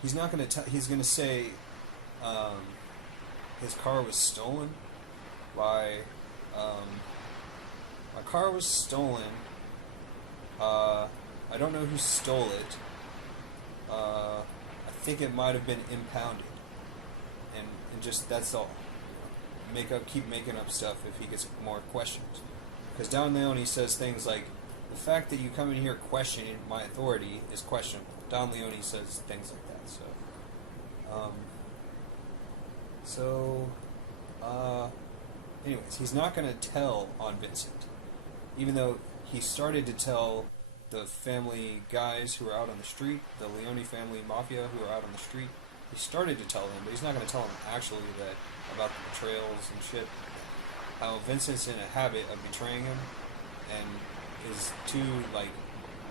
he's not going to he's going to say his car was stolen by my car was stolen. I don't know who stole it. I think it might have been impounded. And just, that's all. Keep making up stuff if he gets more questions. Because Don Leone says things like, the fact that you come in here questioning my authority is questionable. Don Leone says things like that, anyways, he's not going to tell on Vincent. Even though he started to tell the family guys who are out on the street, the Leone family mafia who are out on the street, he started to tell them, but he's not going to tell them actually that about the betrayals and shit. How Vincent's in a habit of betraying him and is too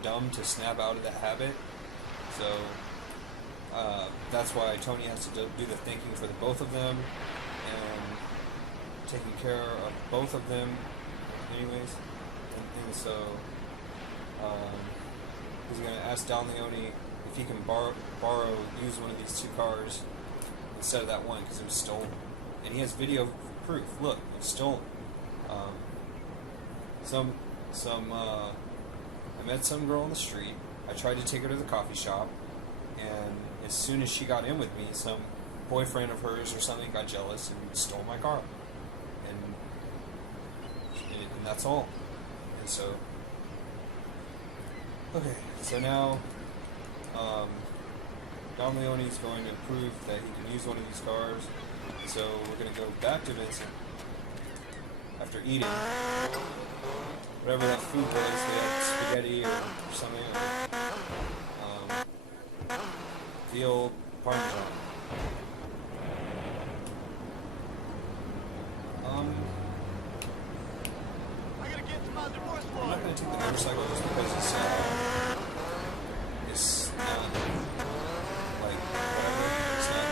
dumb to snap out of that habit. So that's why Tony has to do the thinking for the both of them and taking care of both of them anyways. And so he's going to ask Don Leone if he can use one of these two cars instead of that one because it was stolen. And he has video proof. Look, it's stolen. I met some girl on the street. I tried to take her to the coffee shop, and as soon as she got in with me, some boyfriend of hers or something got jealous and stole my car. And that's all. And so, okay, so now Don Leone is going to prove that he can use one of these cars. So we're going to go back to Vincent after eating whatever that food was. They had spaghetti or something. Veal parmesan. I gotta get to my divorce I'm lawyer. not going to take the motorcycle just because it's not whatever. It's not.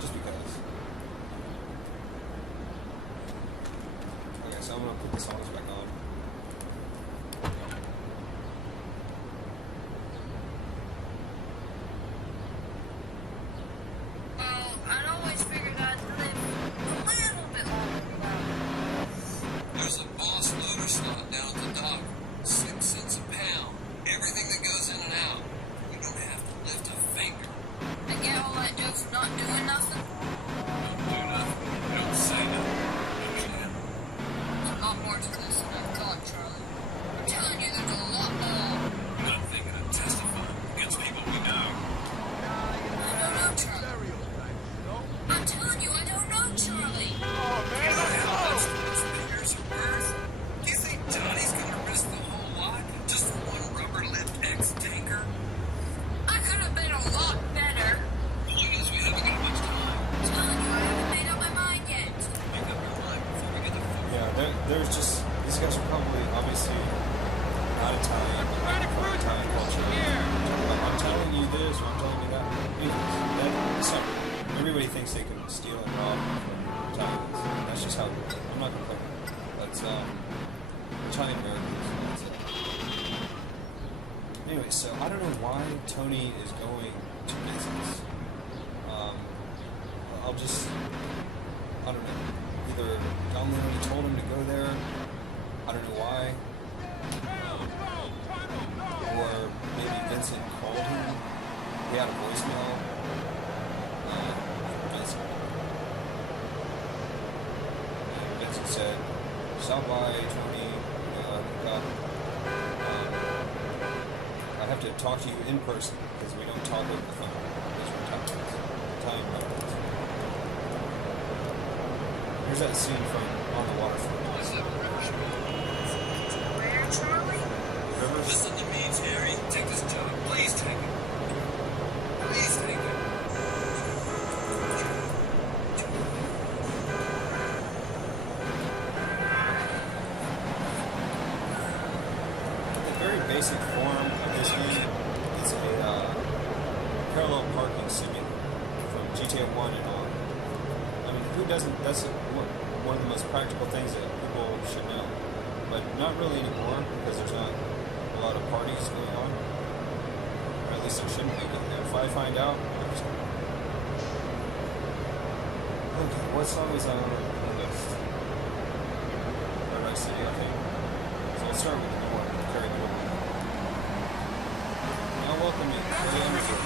Just because. Okay, so I'm going to put the songs back on. Well, I'd always figured I'd live a little bit longer without it. There's a boss loader slot down at the dock. 6 cents a pound. Everything that goes in and out. You don't have to lift a finger. I get all that just not doing nothing. Don't do nothing. Don't say nothing. There's a lot more to this than there's just these guys are probably obviously not Italian, but not from Italian culture. I'm telling you this, or I'm telling you that. Anyways, that's separate. Everybody thinks they can steal and rob from Italians. That's just how it works. I'm not gonna play. That's Italian Americans. That's it. Anyway, so I don't know why Tony is going to business. I don't know. Either Don Leone told him to go there. I don't know why. Or maybe Vincent called him. We had a voicemail. Vincent. And Vincent said, "Stop by, Tony. I have to talk to you in person because we don't talk over the phone. Because we're Italian Americans." Here's that scene from On the Waterfront. Where, Charlie? Rivers? Listen to me, Terry. Take this job. Please take it. Please take it. The very basic form of this game is a parallel parking simulator from GTA 1 and on. I mean, who doesn't? That's one of the most practical things that people should know. But not really anymore because there's not a lot of parties going on. Or at least there shouldn't be. If I find out, I'm just gonna... Okay, what song is on the list? Red Rock City, I think. So we'll start with the one, Carry the One. Now welcome you to the Emerson.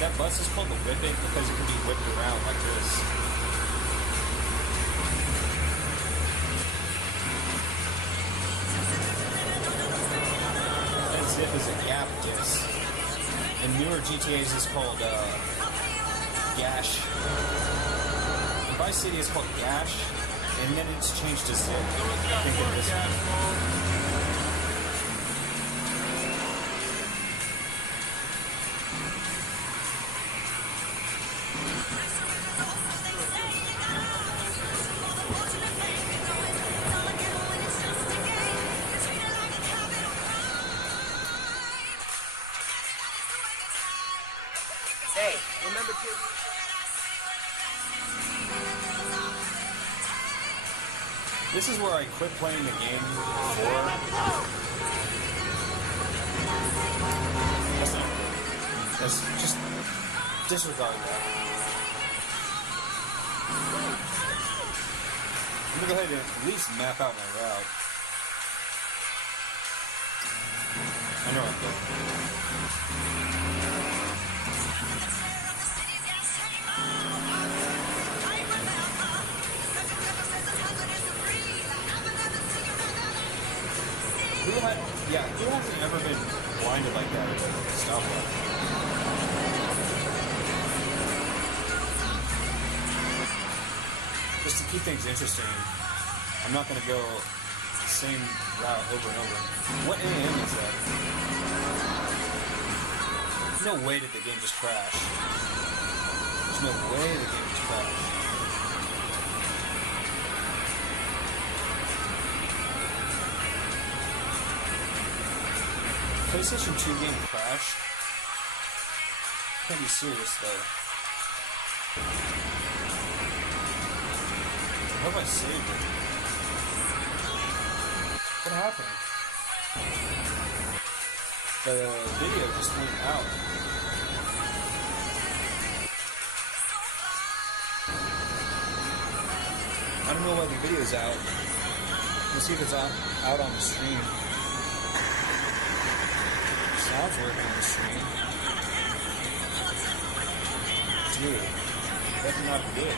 That bus is called the Whipping because it can be whipped around like this. That zip is a gap disc. In newer GTAs is called Gash. In Vice City is called Gash, and then it's changed to zip. I think in this one. Hey, remember to... This is where I quit playing the game before. That's not good. That's just disregard that. I'm gonna go ahead and at least map out my route. I know I'm good. Who hasn't ever been blinded like that at a stoplight? Just to keep things interesting, I'm not going to go the same route over and over. What AM is that? There's no way that the game just crashed. There's no way the game just crashed. PlayStation 2 game crashed? Can't be serious though. I hope I saved it. What happened? The video just went out. I don't know why the video's out. Let's see if it's out on the stream. Sounds working on the stream. Dude, that's not good.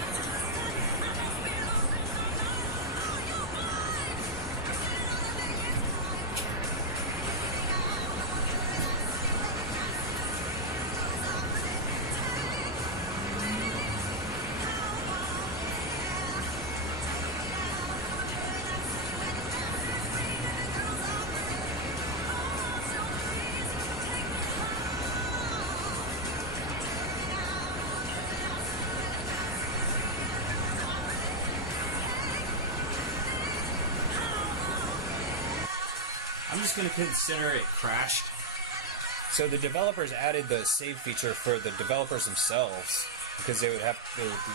I'm just going to consider it crashed. So the developers added the save feature for the developers themselves because they would